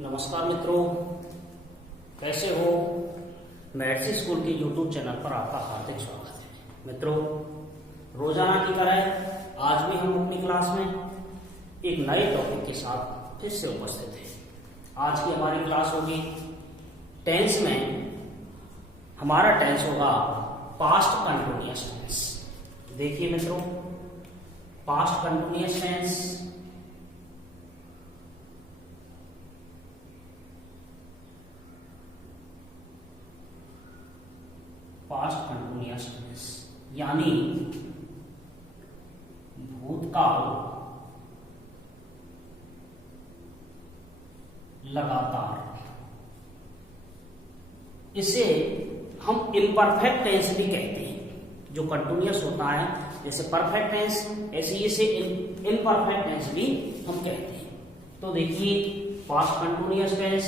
नमस्कार मित्रों, कैसे हो। मैथ्स स्कूल के यूट्यूब चैनल पर आपका हार्दिक स्वागत है। मित्रों, रोजाना की तरह आज भी हम अपनी क्लास में एक नए टॉपिक के साथ फिर से उपस्थित हैं। आज की हमारी क्लास होगी टेंस में। हमारा टेंस होगा पास्ट कंटिन्यूअस टेंस। देखिए मित्रों, past continuous tense past continuous tense यानी भूतकाल लगातार। इसे हम इम्परफेक्ट टेंस भी कहते हैं। जो कंटिन्यूअस होता है, जैसे परफेक्ट टेंस, ऐसे इसे इम्परफेक्ट टेंस भी हम कहते हैं। तो देखिए, पास्ट कंटिन्यूअस टेंस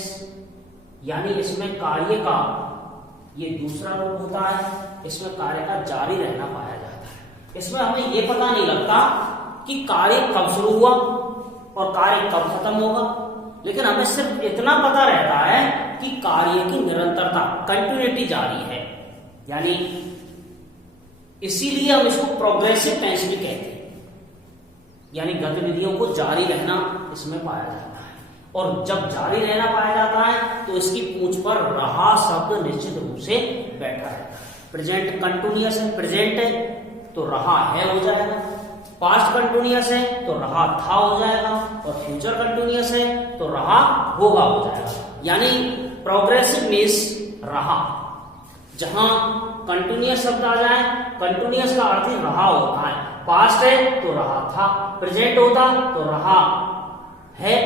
यानी इसमें कार्य का ये दूसरा रूप होता है। इसमें कार्य का जारी रहना पाया जाता है। इसमें हमें ये पता नहीं लगता कि कार्य कब शुरू हुआ और कार्य कब खत्म होगा, लेकिन हमें सिर्फ इतना पता रहता है कि कार्य की निरंतरता, कंटिन्यूटी जारी है। यानी इसीलिए हम इसको प्रोग्रेसिव टेंस भी कहते हैं। यानी गतिविधियों को जारी रहना इसमें पाया जाता है। और जब जारी रहना पाया जाता है तो इसकी पूंछ पर रहा शब्द निश्चित रूप से बैठा है। प्रेजेंट कंटिन्यूअस है, प्रेजेंट है तो रहा है हो जाएगा। पास्ट कंटिन्यूअस है तो रहा था हो जाएगा। और फ्यूचर कंटिन्यूअस है तो रहा होगा हो जाएगा। यानी प्रोग्रेसिव मीन्स रहा। जहां कंटिन्यूअस शब्द आ जाए, कंटिन्यूअस का अर्थ रहा होता है। पास्ट है तो रहा था, प्रेजेंट होता तो रहा है,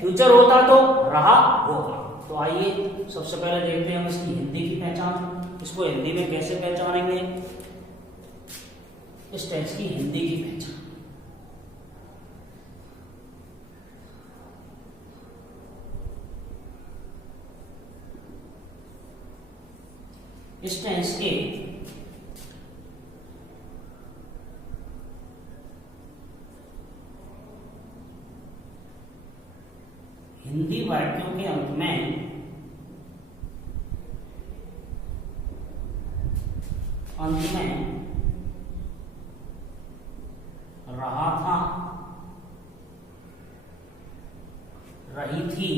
फ्यूचर होता तो रहा होगा। तो आइए सबसे पहले देखते हैं हम इसकी हिंदी की पहचान। इसको हिंदी में कैसे पहचानेंगे, इस टेंस की हिंदी की पहचान। इस टेंस के हिंदी वाक्यों के अंत में रहा था, रही थी,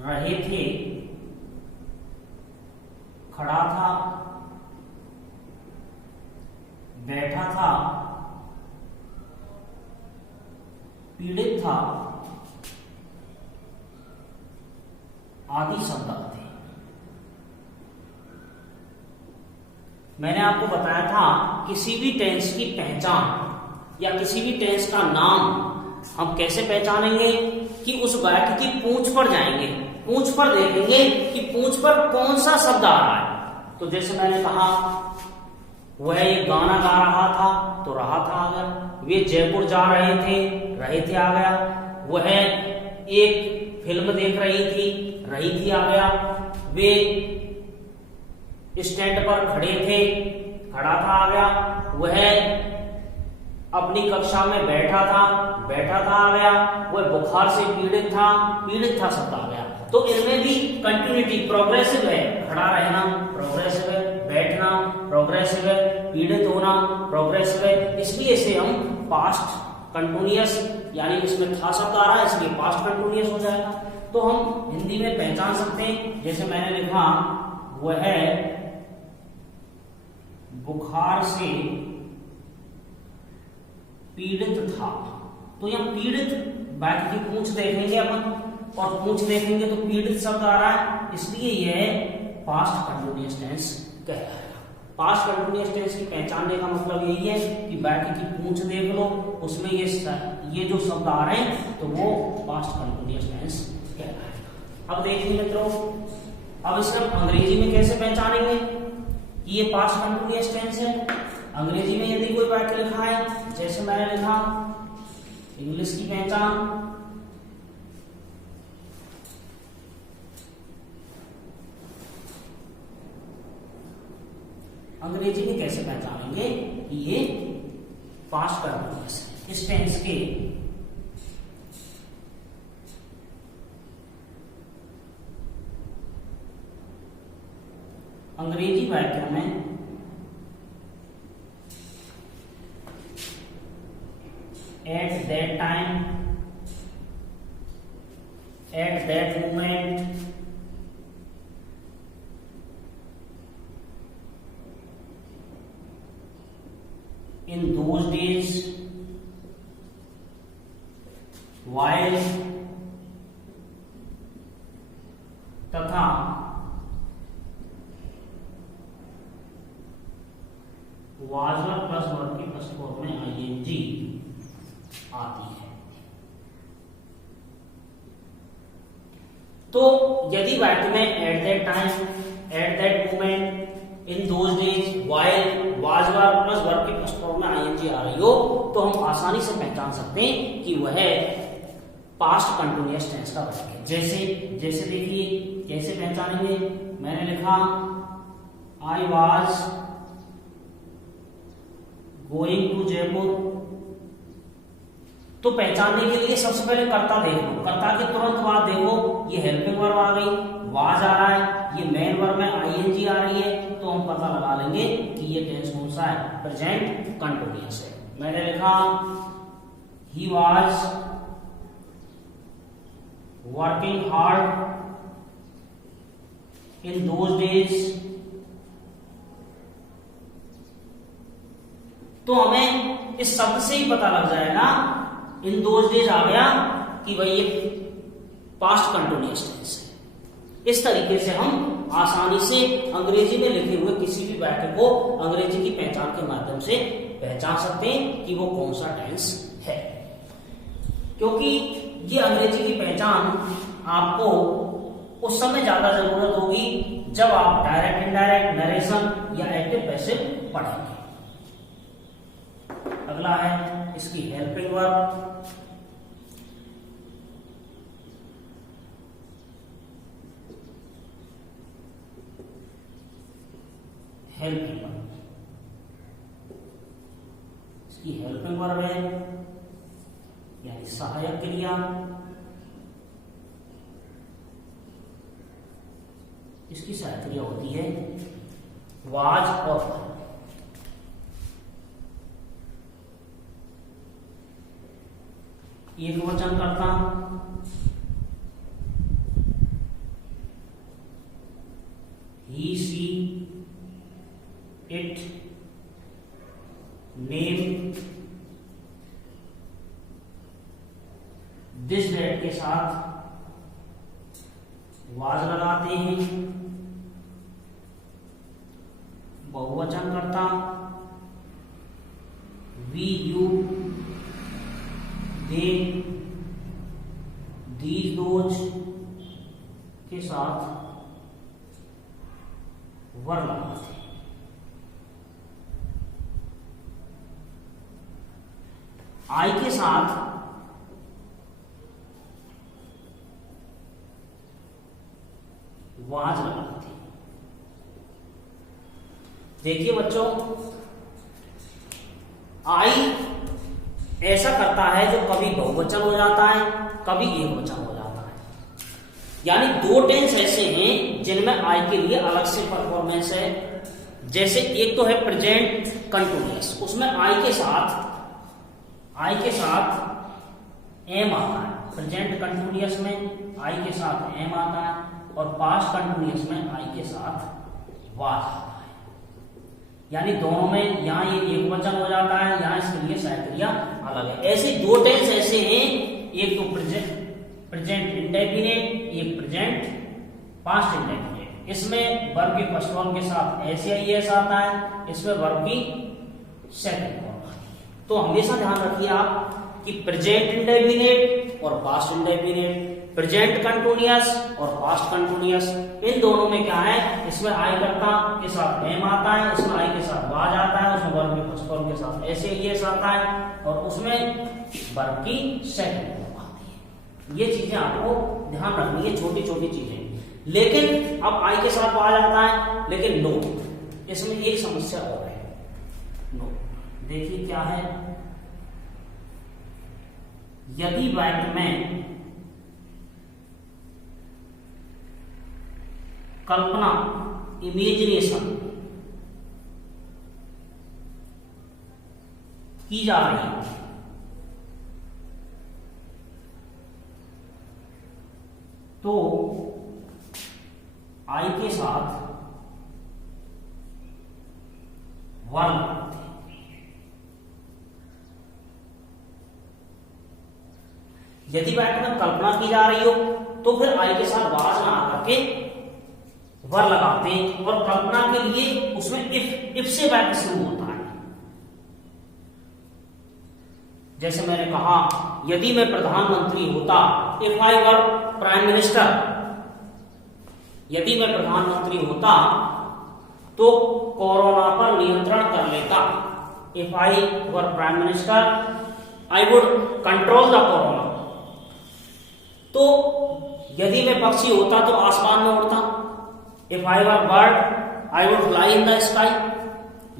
रहे थे, खड़ा था, बैठा था, पीड़ित था आदि शब्द आते हैं। मैंने आपको बताया था किसी भी टेंस की पहचान या किसी भी टेंस का नाम हम कैसे पहचानेंगे कि उस वाक्य की पूंछ पर जाएंगे, पूंछ पर देखेंगे कि पूंछ पर कौन सा शब्द आ रहा है। तो जैसे मैंने कहा, वह एक गाना गा रहा था तो रहा था आ गया। वे जयपुर जा रहे थे आ गया। वह एक फिल्म देख रही थी आ गया। वे स्टैंड पर खड़े थे, खड़ा था आ गया। वह अपनी कक्षा में बैठा था आ गया। वह बुखार से पीड़ित था शब्द आ गया। तो इनमें भी कंटिन्यूटी प्रोग्रेसिव है। खड़ा रहना प्रोग्रेसिव है, बैठना प्रोग्रेसिव है, पीड़ित होना प्रोग्रेसिव है। इसलिए इसे हम पास्ट कंटिन्यूअस, यानी इसमें था शब्द आ रहा है इसलिए पास्ट कंटिन्यूअस हो जाएगा। तो हम हिंदी में पहचान सकते हैं। जैसे मैंने लिखा, वह बुखार से पीड़ित था। तो यहां पीड़ित वाक्य की पूंछ देखेंगे अपन, और पूंछ देखेंगे तो पीड़ित शब्द आ रहा है, इसलिए यह पास्ट कंटिन्यूअस टेंस कहलाएगा। पास्ट कंटिन्यूअस टेंस की पहचानने का मतलब यही है कि वाक्य की पूंछ देख लो, उसमें ये जो शब्द आ रहे हैं तो वो पास्ट कंटिन्यूअस टेंस कहलाएगा। अब देखिए मित्रों, अब इसे हम अंग्रेजी में कैसे पहचानेंगे कि ये पास्ट कंटिन्यूअस टेंस है। अंग्रेजी में यदि कोई वाक्य लिखा है, जैसे मैंने लिखा इंग्लिश की पहचान, अंग्रेजी में कैसे पहचानेंगे कि ये पास्ट कंटिन्यूअस है। इस टेंस के अंग्रेजी वाक्य में at that time, at that moment, in those days, while तथा वाजवर प्लस वर्ब की फर्स्ट फॉर्म में आईएनजी आती है। तो यदि वाक्य में at that time, at that moment, in those days, while, वाजवर plus verb की फर्स्ट फॉर्म में आईएनजी आ रही हो तो हम आसानी से पहचान सकते हैं कि वह पास्ट कंटिन्यूअस टेंस का वाक्य है। जैसे देखिए कैसे पहचानेंगे। मैंने लिखा I was going to Jaipur, तो पहचानने के लिए सबसे पहले कर्ता देखो, कर्ता के तुरंत बाद देखो ये हेल्पिंग वर्ब आ गई, वाज आ रहा है, ये मेन वर्ब में आईएनजी आ रही है, तो हम पता लगा लेंगे कि ये टेंस कौन सा है, प्रेजेंट कंटिन्यूअस है। मैंने लिखा he was working hard in those days, तो हमें इस शब्द से ही पता लग जाएगा, इन दोज डेज आ गया कि भाई ये पास्ट कंटिन्यूअस टेंस है। इस तरीके से हम आसानी से अंग्रेजी में लिखे हुए किसी भी वाक्य को अंग्रेजी की पहचान के माध्यम से पहचान सकते हैं कि वो कौन सा टेंस है, क्योंकि ये अंग्रेजी की पहचान आपको उस समय ज्यादा जरूरत होगी जब आप डायरेक्ट, इनडायरेक्ट, नरेशन या एक्टिव पैसिव पढ़ेंगे। अगला है इसकी हेल्पिंग वर्ब। हेल्पिंग वर्ब, इसकी हेल्पिंग वर्ब है यानी सहायक क्रिया। इसकी सहायक क्रिया होती है वाज और एक वचन करता, he, she, it, name, this, that के साथ वाज लगाते हैं। बहुवचन करता we, you, they, these, those के साथ वर लगाते हैं। आई के साथ वाज लगाते हैं। देखिए बच्चों, आई ऐसा करता है जो कभी बहुवचन हो जाता है, कभी एक वचन हो जाता है। यानी दो टेंस ऐसे हैं जिनमें आई के लिए अलग से परफॉर्मेंस है। जैसे एक तो है प्रेजेंट कंटिन्यूअस, उसमें आई के साथ एम आता है। प्रेजेंट कंटिन्यूअस में आई के साथ एम आता है और पास्ट कंटिन्यूअस में आई के साथ वाज आता है। यानी दोनों में यहाँ ये एक वचन हो जाता है, यहाँ इसके लिए सहायक क्रिया अलग है। ऐसे दो टेंस ऐसे हैं, एक तो प्रेजेंट इंडेफिनिट, एक प्रेजेंट पास्ट इंडेफिनिट। इसमें वर्ब की फर्स्ट फॉर्म के साथ ऐसे आई एस आता है, इसमें वर्ब की सेकंड फॉर्म आती है। तो हमेशा ध्यान रखिए आप कि प्रेजेंट इंडेफिनिट और पास्ट इंडेफिनिट, प्रेजेंट कंटिन्यूअस और पास्ट कंटिन्यूअस, इन दोनों में क्या है, इसमें आई कर्ता के साथ एम आता है, इसमें आई के साथ वाज आता है, उसमें वर्ब की फर्स्ट फॉर्म के साथ ऐसे एस आता है और उसमें वर्ब की सेकंड फॉर्म आती है। ये चीजें आपको ध्यान रखनी है, छोटी छोटी चीजें। लेकिन अब आई के साथ वाज आता है, लेकिन नो, इसमें एक समस्या और है। नो, देखिए क्या है, यदि वाक्य में कल्पना इमेजिनेशन की जा रही है, तो आई के साथ वर लगाते हैं। यदि वाक्य में कल्पना की जा रही हो तो फिर आई के साथ वाज ना आकर के वर लगाते हैं, और कल्पना के लिए उसमें इफ से वाक्य शुरू होता है। जैसे मैंने कहा, यदि मैं प्रधानमंत्री होता, if I were prime minister, यदि मैं प्रधानमंत्री होता तो कोरोना पर नियंत्रण कर लेता। If I were prime minister I would control the corona. तो यदि मैं पक्षी होता तो आसमान में उड़ता। If I were bird I would fly in the sky.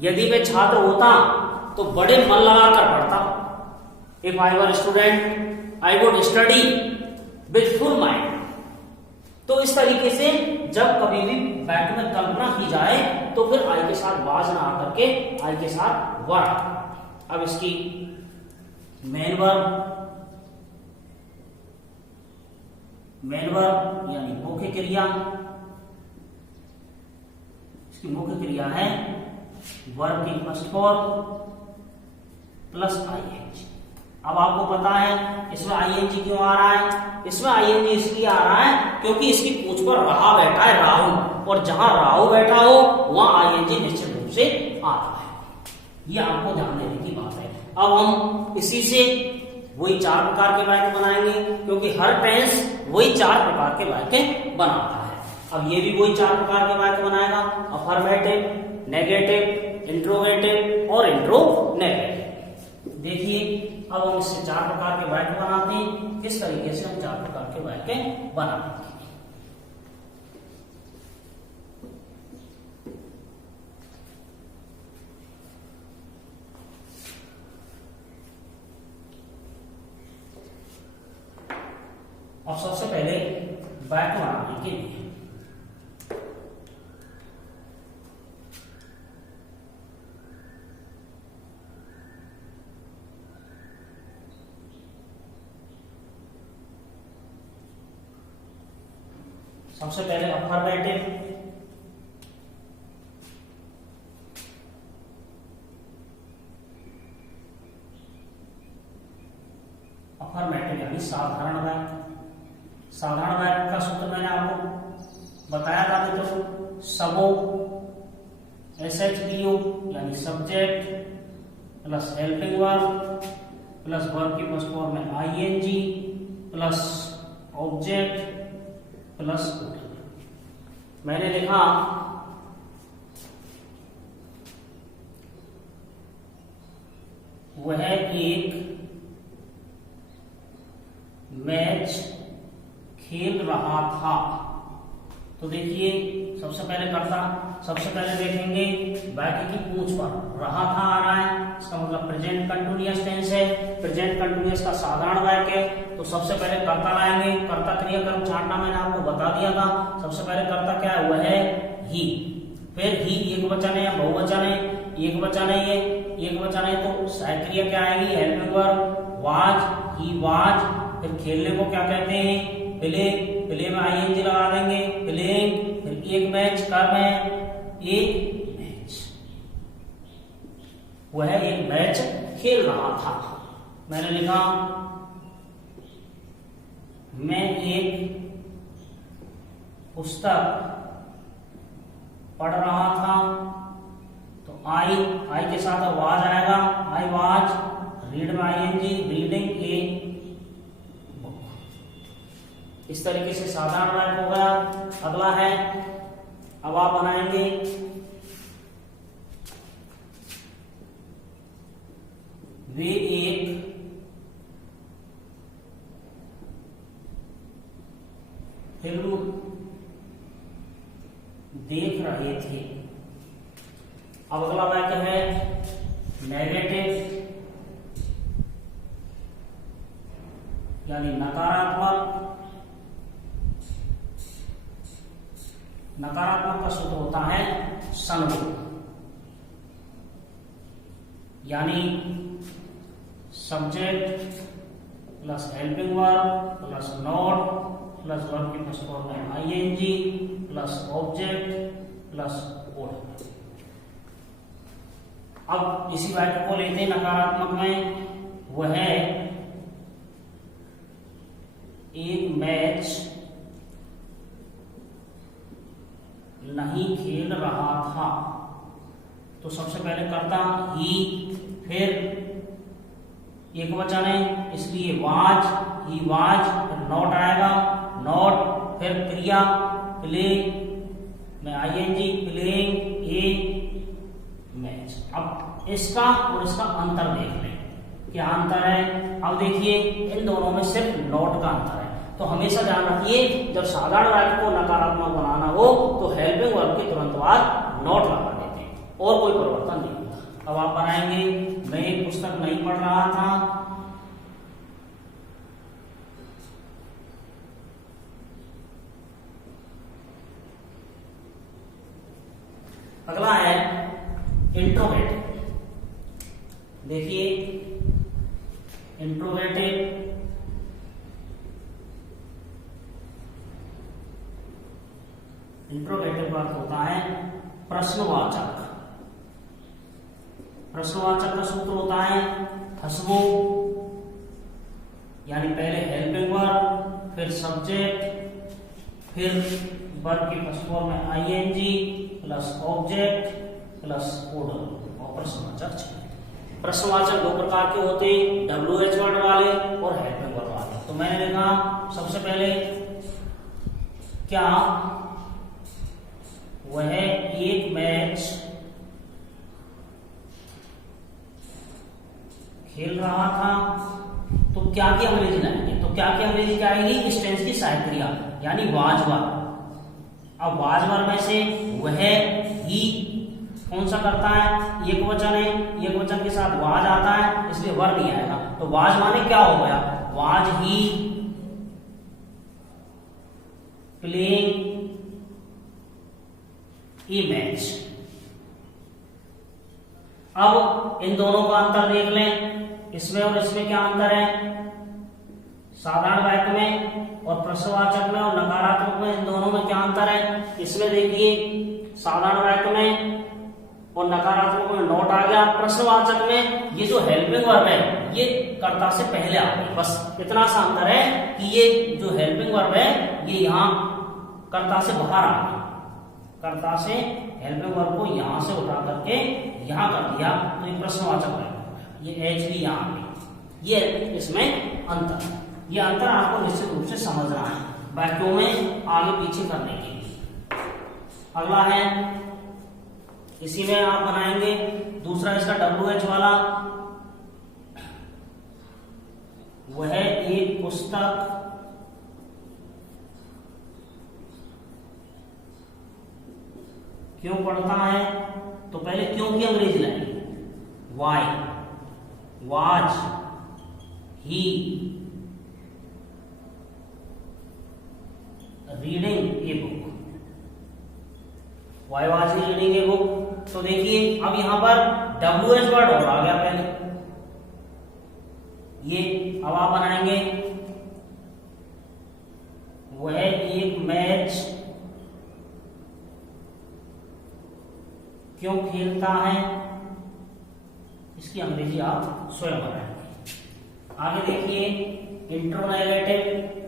यदि मैं छात्र होता तो बड़े मन लगाकर पढ़ता। If I were student I would study with full mind. तो इस तरीके से जब कभी भी वाक्य में कल्पना की जाए तो फिर आई के साथ वाज ना आकर के आई के साथ वर। अब इसकी मेन वर्ब यानी मुख्य क्रिया, इसकी मुख्य क्रिया है वर्ब की फर्स्ट फॉर्म प्लस आईएनजी। अब आपको पता है इसमें आईएनजी क्यों आ रहा है? इसमें आईएनजी इसलिए आ रहा है क्योंकि इसकी पूंछ पर रहा बैठा है राहु, और जहां राहु बैठा हो वहां आईएनजी निश्चित रूप से आता है। ये आपको ध्यान देने की बात है। अब हम इसी से वही 4 प्रकार के वाक्य बनाएंगे, क्योंकि हर टेंस वही 4 प्रकार के वाक्य बनाता है। अब ये भी वही 4 प्रकार के वाक्य बनाएगा, अफर्मेटिव, नेगेटिव, इंट्रोगेटिव और इंट्रोनेगेटिव। देखिए अब हम इससे 4 प्रकार के वाक्य बनाते हैं। किस तरीके से हम 4 प्रकार के वाक्य बनाते हैं? अब सबसे पहले वाक्य बनाने के लिए सबसे पहले अफर्मेटिव, अफर्मेटिव यानी साधारण वाक्य। साधारण वाक्य का सूत्र मैंने आपको बताया था मित्रों, सबो SHBO यानी subject plus helping verb plus verb की फर्स्ट फॉर्म में ING प्लस ऑब्जेक्ट प्लस मैंने लिखा वह एक मैच खेल रहा था। तो देखिए सबसे पहले देखेंगे वाक्य की पूंछ पर रहा था आ रहा है, इसका मतलब प्रेजेंट कंटिन्यूअस टेंस है। प्रेजेंट कंटिन्यूअस का साधारण वाक्य है, तो सबसे पहले कर्ता लाएंगे। कर्ता क्रिया कर्म छांटना मैंने आपको बता दिया था। सबसे पहले कर्ता क्या है? वह है ही। फिर ही एक वचन है या बहुवचन है? एक वचन है, ये एक वचन है, तो सहायक क्रिया क्या आएगी? Helping verb was, he was. फिर खेलने को क्या कहते हैं? प्ले। प्ले में ING लगा देंगे, प्लेइंग। फिर एक मैच, कर्म है एक मैच, वह एक मैच खेल रहा था। मैंने लिखा मैं एक पुस्तक पढ़ रहा था। तो आई के साथ वाज आएगा, आई वाज। रीड में ING, रीडिंग ए बुक। इस तरीके से साधारण वाक्य हो गया। अगला है, अब आप बनाएंगे वे एक फिल्म देख रहे थे। अब अगला वाक्य है नेगेटिव यानी नकारात्मक। नकारात्मक का सूत्र होता है सनवो, यानी subject plus helping verb plus not plus verb के फर्स्ट फॉर्म में आईएनजी प्लस ऑब्जेक्ट प्लस वुड। अब इसी वाक्य को लेते हैं नकारात्मक में, वह एक मैच नहीं खेल रहा था। तो सबसे पहले करता ही, फिर एक वचन है इसलिए वाज, ही वाज, फिर नॉट आएगा, नॉट, फिर क्रिया प्ले में आईएनजी, प्लेइंग ए मैच। अब इसका और इसका अंतर देख लें, क्या अंतर है। अब देखिए इन दोनों में सिर्फ नॉट का अंतर है। तो हमेशा ध्यान रखिए जब साधारण वाक्य को नकारात्मक बनाना हो तो हेल्पिंग वर्ब के तुरंत बाद नॉट लगा देते हैं और कोई परिवर्तन नहीं होता। अब आप बनाएंगे, मैं एक पुस्तक नहीं पढ़ रहा था, अगला है इंट्रोवेटिव। देखिए इंट्रोवेटिव इंट्रोगेटिव का अर्थ होता है प्रश्नवाचक। प्रश्नवाचक का सूत्र होता है हसवो, यानी पहले हेल्पिंग वर्ब, फिर सब्जेक्ट, फिर वर्ब के फर्स्ट फॉर्म में आईएनजी प्लस ऑब्जेक्ट प्लस ओडर और प्रश्नवाचक चिन्ह। प्रश्नवाचक दो प्रकार के होते हैं, WH वर्ड वाले और हेल्पिंग वर्ब वाले। तो मैंने लिखा सबसे पहले क्या वह एक मैच खेल रहा था। तो क्या की अंग्रेजी लाएंगे, तो क्या की अंग्रेजी क्या आएगी, इस टेंस की सहायक क्रिया यानी वाज वर्ब। अब वाज वर्ब में से वह ही कौन सा करता है, एक वचन है, एक वचन के साथ वाज आता है इसलिए वर्ब नहीं आएगा। तो वाज माने क्या हो गया, was he playing a match. अब इन दोनों का अंतर देख लें, इसमें और इसमें क्या अंतर है, साधारण वाक्य में और प्रश्नवाचक में और नकारात्मक में इन दोनों में क्या अंतर है। इसमें देखिए साधारण वाक्य में और नकारात्मक में नॉट आ गया, प्रश्नवाचक में ये जो हेल्पिंग वर्ब है ये कर्ता से पहले आ गई, बस इतना सा अंतर है कि ये जो हेल्पिंग वर्ब है ये यहाँ कर्ता से बाहर आ गई, कर्ता से हेल्पिंग वर्ब को यहां से उठा करके यहां कर दिया तो ये प्रश्नवाचक है, ये एच भी यहां आ गई। ये इसमें अंतर, ये अंतर आपको निश्चित रूप से समझना है वाक्यों में आगे पीछे करने के लिए। अगला है इसी में आप बनाएंगे दूसरा इसका WH वाला, वह एक पुस्तक क्यों पढ़ता है। तो पहले क्यों की अंग्रेजी लाएंगे, why, was he reading a book, why was he reading a book. तो देखिए अब यहां पर WH वर्ड और आ गया पहले, ये अब आप बनाएंगे वह एक मैच क्यों खेलता है, इसकी अंग्रेजी आप स्वयं बनाएंगे। आगे देखिए इंट्रोनेगेटिव,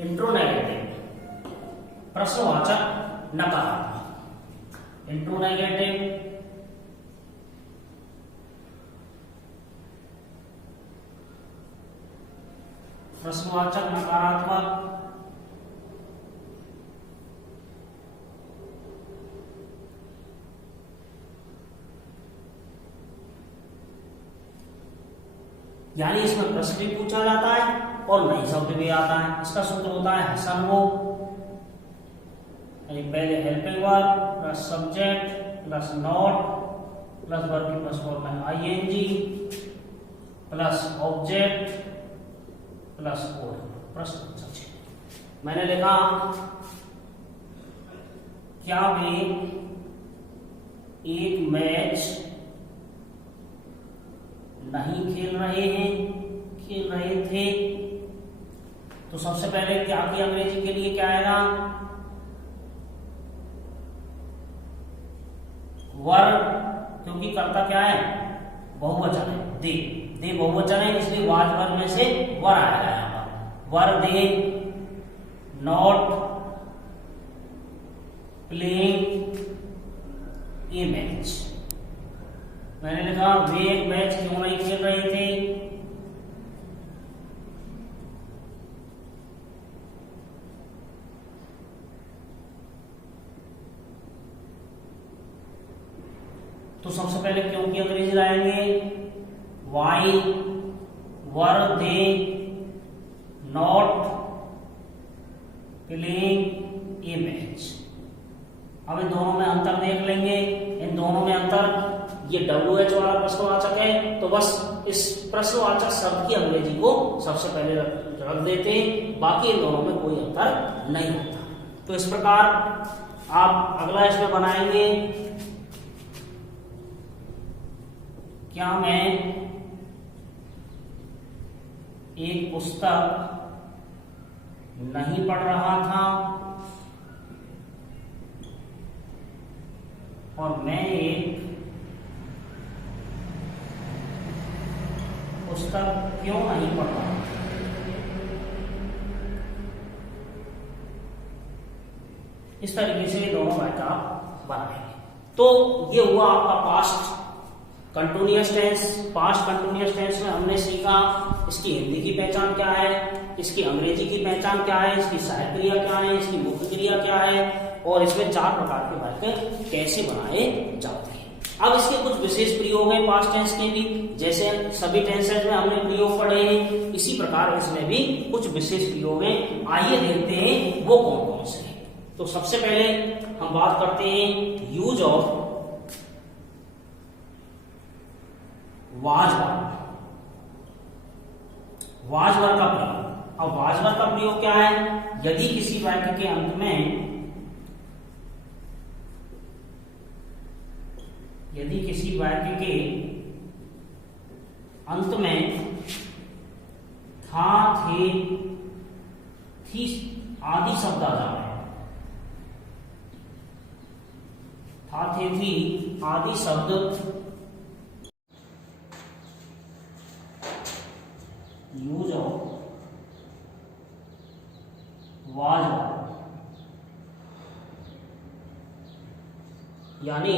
इंट्रोनेगेटिव प्रश्नवाचक नकारात्मक, इंट्रोनेगेटिव प्रश्नवाचक नकारात्मक, यानी इसमें प्रश्न भी पूछा जाता है और नई शब्द भी आता है। इसका सूत्र होता है हसनवो, यानी पहले helping verb plus subject plus not plus verb की फर्स्ट फॉर्म में आईएनजी प्लस ऑब्जेक्ट प्लस कोड। प्रश्न मैंने लिखा क्या वे एक मैच नहीं खेल रहे हैं, खेल रहे थे। तो सबसे पहले क्या की अंग्रेजी के लिए क्या आएगा, वर, क्योंकि कर्ता क्या है, बहुवचन है, दे बहुवचन है, इसलिए वाज वर में से वर आएगा यहाँ पर। Were they not playing a match. मैंने लिखा वे एक मैच क्यों नहीं खेल रहे थे। तो सबसे पहले क्यों की अंग्रेजी लाएंगे, why were they not playing a match. अब इन दोनों में अंतर देख लेंगे। इन दोनों में अंतर, ये WH वाला प्रश्नवाचक है तो बस इस प्रश्नवाचक शब्द की अंग्रेजी को सबसे पहले रख देते, बाकी इन दोनों में कोई अंतर नहीं होता। तो इस प्रकार आप अगला इसमें बनाएंगे, क्या मैं एक पुस्तक नहीं पढ़ रहा था और मैं एक पुस्तक क्यों नहीं पढ़ रहा। इस तरीके से दोनों वाक्य आप बनाएंगे। तो ये हुआ आपका past continuous tense. Past continuous tense में हमने सीखा इसकी हिंदी की पहचान क्या है, इसकी अंग्रेजी की पहचान क्या है, इसकी सहायक क्रिया क्या है, इसकी मुख्य क्रिया क्या है, और इसमें 4 प्रकार के वाक्य कैसे बनाए जाते हैं। अब इसके कुछ विशेष प्रयोग हैं पास्ट टेंस के भी, जैसे सभी टेंसेस में हमने प्रयोग पढ़े हैं, इसी प्रकार इसमें भी कुछ विशेष प्रयोग हैं। आइए देखते हैं वो कौन कौन से हैं। तो सबसे पहले हम बात करते हैं use of was were. Was वर का प्रयोग। अब वाज वर का प्रयोग क्या है, यदि किसी वाक्य के अंत में, यदि किसी वाक्य के अंत में था, थे, थी आदि शब्द आ जाए, था, थे, थी आदि शब्द, यूज ऑफ वाज वर, यानी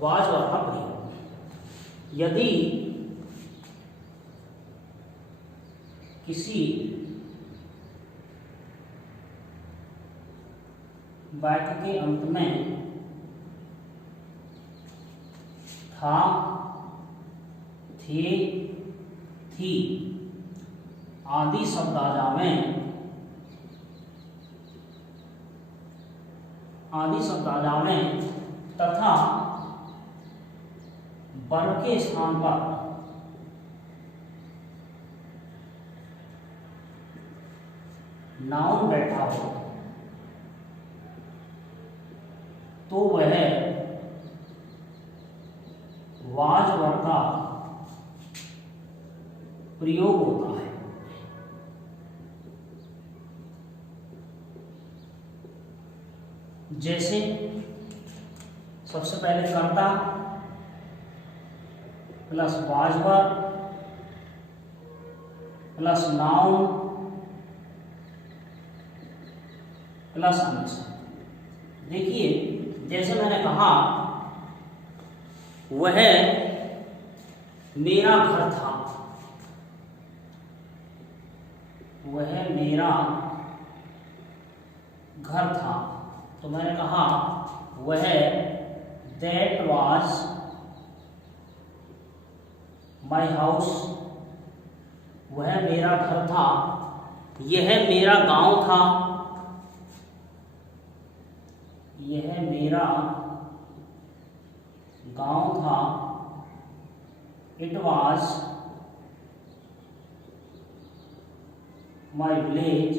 वाज वर का प्रयोग। यदि किसी वाक्य के अंत में था, थे, थी आदि शब्द आ जावे, आदि शब्द आ जावे तथा वर के स्थान पर नाउन बैठा हो तो वह वाज वर का प्रयोग होता है। जैसे सबसे पहले कर्ता plus was were plus noun plus अंश। देखिए जैसे मैंने कहा वह मेरा घर था, वह मेरा घर था, तो मैंने कहा वह दैट वाज माई हाउस, वह मेरा घर था, यह मेरा गांव था, यह मेरा गांव था, इट वॉज माई विलेज,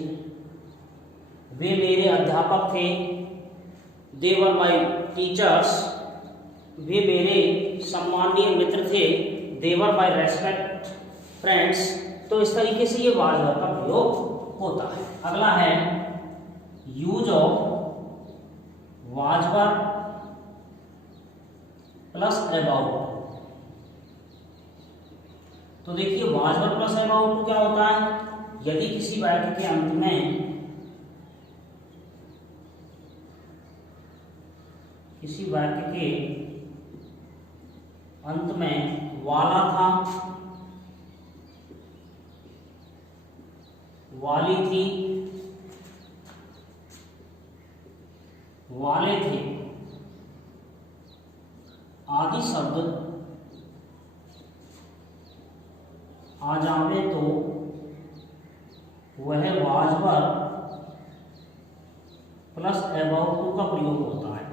वे मेरे अध्यापक थे, दे वर माई टीचर्स, वे मेरे सम्माननीय मित्र थे, दे वर माई रेस्पेक्ट फ्रेंड्स। तो इस तरीके से ये वाज वर का प्रयोग होता है। अगला है use of was were plus about. तो देखिए वाज वर प्लस अबाउट क्या होता है, यदि किसी वाक्य के अंत में वाला था, वाली थी, वाले थे आदि शब्द आ जावे तो वह was were plus about to का प्रयोग होता है।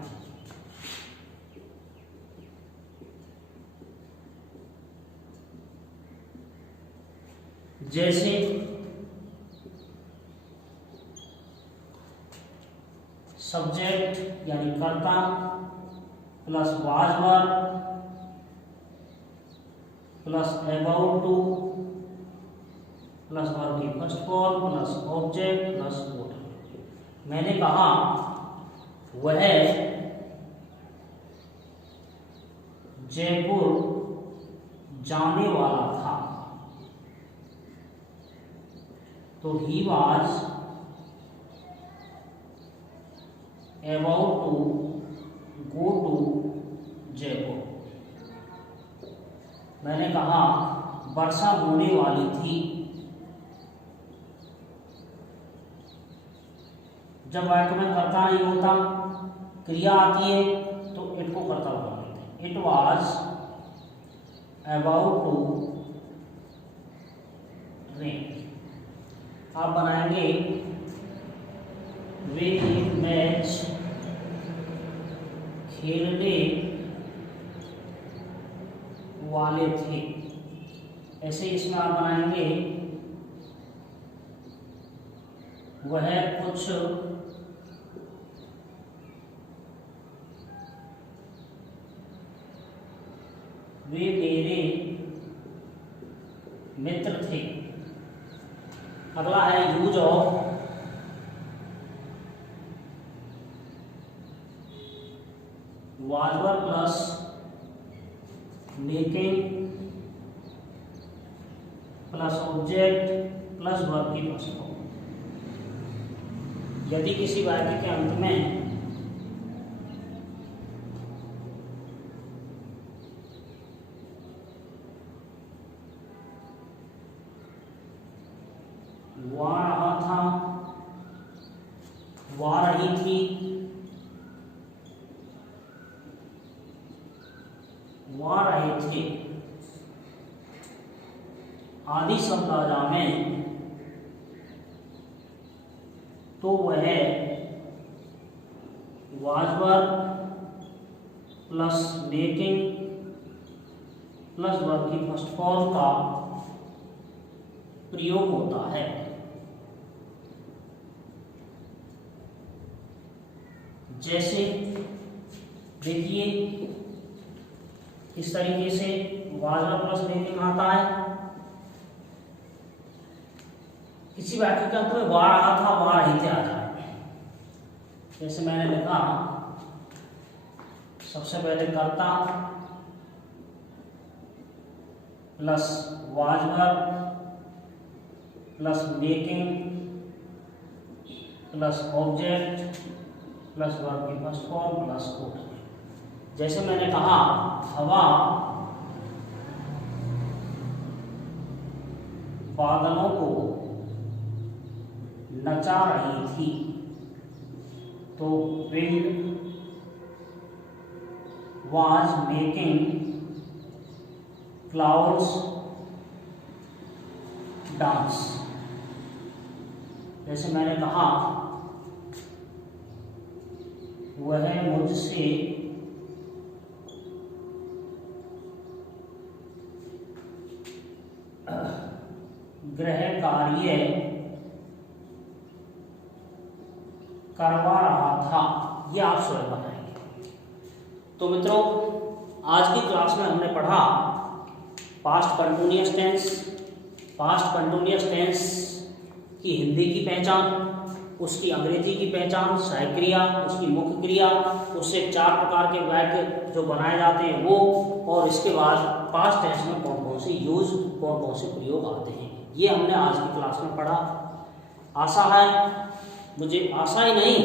जैसे सब्जेक्ट यानी कर्ता plus was were plus about to plus verb की first form plus object plus वोट। मैंने कहा वह जयपुर जाने वाला था, तो he was about to go to Jaipur. मैंने कहा वर्षा होने वाली थी, जब वाक्य में कर्ता नहीं होता क्रिया आती है तो इट को कर्ता बना देते हैं। It was about to rain. आप बनाएंगे वे एक मैच खेलने वाले थे। ऐसे इसमें आप बनाएंगे वह कुछ वे मेरे मित्र थे। अगला है use of was were plus making plus object plus verb की फर्स्ट फॉर्म। यदि किसी वाक्य के अंत में वा रहा था, वा रही थी, वा रहे थे आदि शब्द आ जावे तो वह was were plus making plus verb की फर्स्ट फॉर्म का प्रयोग होता है। जैसे देखिए इस तरीके से वाज वर प्लस मेकिंग आता है। किसी वाक्य के अंत में वा रहा था, वा रही थे आ जाए। जैसे मैंने लिखा सबसे पहले कर्ता plus was were plus making plus object plus verb की फर्स्ट फॉर्म प्लस कोड। जैसे मैंने कहा हवा बादलों को नचा रही थी, तो wind was making clouds dance. जैसे मैंने कहा वह मुझसे कार्य करवा रहा था, ये आप स्वयं बनाएंगे। तो मित्रों, आज की क्लास में हमने पढ़ा past continuous tense, past continuous tense की हिंदी की पहचान, उसकी अंग्रेजी की पहचान, सहायक क्रिया, उसकी मुख्य क्रिया, उससे 4 प्रकार के वाक्य जो बनाए जाते हैं वो, और इसके बाद पास्ट टेंस में कौन कौन से यूज, कौन कौन से प्रयोग आते हैं, ये हमने आज की क्लास में पढ़ा। आशा है, मुझे आशा ही नहीं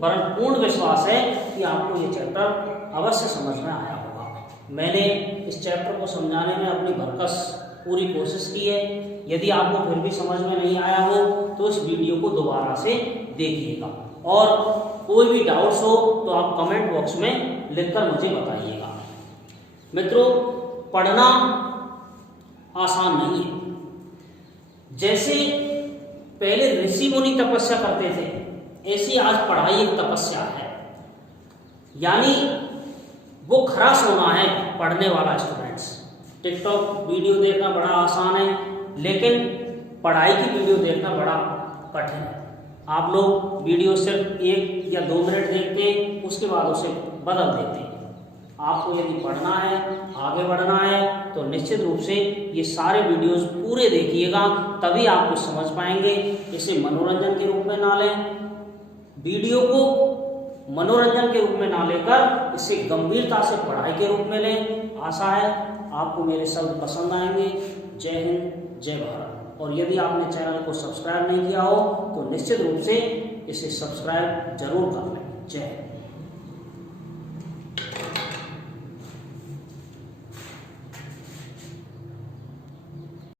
पर पूर्ण विश्वास है कि आपको ये चैप्टर अवश्य समझ में आया होगा। मैंने इस चैप्टर को समझाने में अपनी भरकस पूरी कोशिश की है। यदि आपको फिर भी समझ में नहीं आया हो तो इस वीडियो को दोबारा से देखिएगा, और कोई भी डाउट्स हो तो आप कमेंट बॉक्स में लिखकर मुझे बताइएगा। मित्रों, पढ़ना आसान नहीं है। जैसे पहले ऋषि मुनि तपस्या करते थे, ऐसी आज पढ़ाई एक तपस्या है। यानी वो खरा सोना है पढ़ने वाला स्टूडेंट्स। टिकटॉक वीडियो देखना बड़ा आसान है, लेकिन पढ़ाई की वीडियो देखना बड़ा कठिन है। आप लोग वीडियो सिर्फ 1 या 2 मिनट देखते हैं, उसके बाद उसे बदल देते हैं। आपको यदि पढ़ना है, आगे बढ़ना है, तो निश्चित रूप से ये सारे वीडियोस पूरे देखिएगा, तभी आप कुछ समझ पाएंगे। इसे मनोरंजन के रूप में ना लें, वीडियो को मनोरंजन के रूप में ना लेकर इसे गंभीरता से पढ़ाई के रूप में लें। आशा है आपको मेरे शब्द पसंद आएंगे। जय हिंद, जय भारत। और यदि आपने चैनल को सब्सक्राइब नहीं किया हो तो निश्चित रूप से इसे सब्सक्राइब जरूर कर लें। जय हिंद।